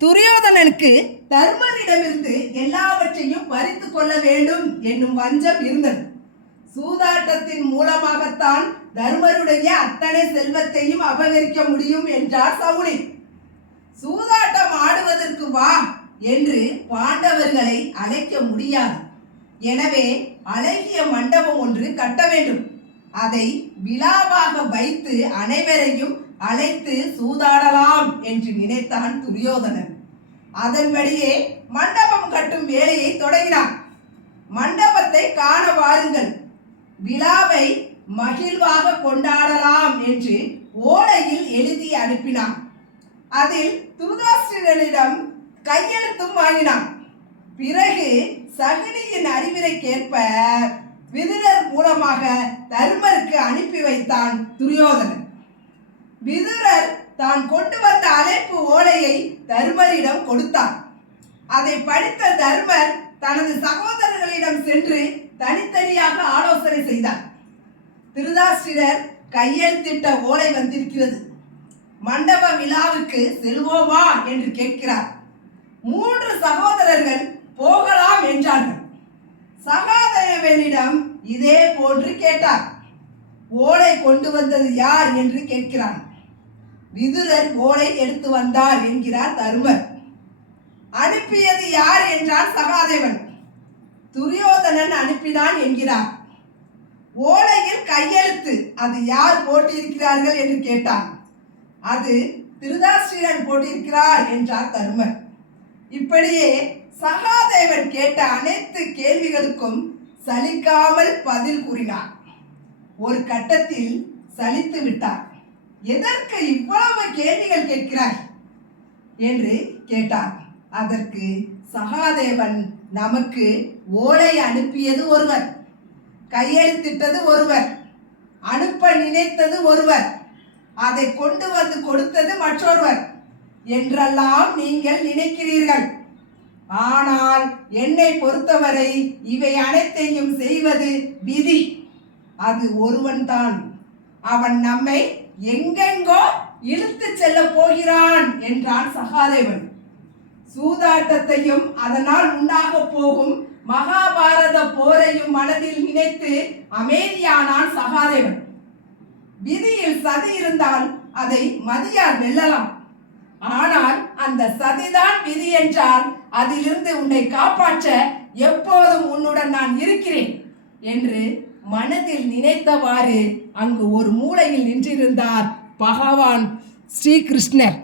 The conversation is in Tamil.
துரியோதனனுக்கு தர்மரிடமிருந்து எல்லாவற்றையும் பறித்து கொள்ள வேண்டும் என்னும் வஞ்சம் இருந்தது. சூதாட்டத்தின் மூலமாகத்தான் தர்மருடைய அத்தனை செல்வத்தையும் அபகரிக்க முடியும் என்றார் சவுளி. சூதாட்டம் ஆடுவதற்கு வா என்று பாண்டவர்களை அழைக்க முடியாது. எனவே அழகிய மண்டபம் ஒன்று கட்ட வேண்டும். அதை விழாவாக வைத்து அனைவரையும் அழைத்து சூதாடலாம் என்று நினைத்தான் துரியோதனன். அதன்படியே மண்டபம் கட்டும் வேலையை தொடங்கினான். மண்டபத்தை காண வாருங்கள், விழாவை மகிழ்வாக கொண்டாடலாம் என்று ஓலையில் எழுதி அனுப்பினான். அதில் துருதாஷ்டிரனிடம் கையெழுத்தும் வாங்கினான். பிறகு சகுனியின் அறிவுரைக்கேற்ப விதுரர் மூலமாக தர்மருக்கு அனுப்பி வைத்தான் துரியோதனன். விதுரர் தான் கொண்டு வந்த அழைப்பு ஓலையை தர்மரிடம் கொடுத்தார். அதை படித்த தர்மர் தனது சகோதரர்களிடம் சென்று தனித்தனியாக ஆலோசனை செய்தார். திருதாஷ்டிரர் கையெழுத்திட்ட ஓலை வந்திருக்கிறது, மண்டப விழாவுக்கு செல்வோமா என்று கேட்கிறார். 3 சகோதரர்கள் போகலாம் என்றார்கள். சகாதேவனிடம் இதே போன்று கேட்டார். ஓலை கொண்டு வந்தது யார் என்று கேட்கிறான். விதுரர் ஓலை எடுத்து வந்தார் என்கிறார் தர்மர். அனுப்பியது யார் என்றான் சகாதேவன். துரியோதனன் அனுப்பினான் என்கிறார். ஓலையில் கையெழுத்து அது யார் போட்டிருக்கிறார்கள் என்று கேட்டான். அது திருதாஷ்டிரன் போட்டிருக்கிறார் என்றார் தர்மர். இப்படியே சகாதேவன் கேட்ட அனைத்து கேள்விகளுக்கும் சலிக்காமல் பதில் கூறினார். ஒரு கட்டத்தில் சலித்து விட்டார். எதற்கு இவ்வளவு கேள்விகள் கேட்கிறாய் என்று கேட்டார். அதற்கு சகாதேவன், நமக்கு ஓலை அனுப்பியது ஒருவர், கையெழுத்திட்டது ஒருவர், அனுப்ப நினைத்தது ஒருவர், அதை கொண்டு வந்து கொடுத்தது மற்றொருவர் என்றெல்லாம் நீங்கள் நினைக்கிறீர்கள். ஆனால் என்னை பொறுத்தவரை இவை அனைத்தையும் செய்வது விதி. அது ஒருவன்தான். அவன் நம்மை எங்கெங்கோ இழுத்து செல்ல போகிறான் என்றான் சகாதேவன். சூதாட்டத்தையும் அதனால் உண்டாக போகும் மகாபாரத போரையும் மனதில் நினைத்து அமைதியானான் சகாதேவன். விதியில் சதி இருந்தால் அதை மதியார் வெல்லலாம். ஆனால் அந்த சதிதான் விதி என்றால் அதிலிருந்து உன்னை காப்பாற்ற எப்போதும் உன்னுடன் நான் இருக்கிறேன் என்று மனதில் நினைத்தவாறு அங்கு ஒரு மூலையில் நின்றிருந்தார் பகவான் ஸ்ரீகிருஷ்ணர்.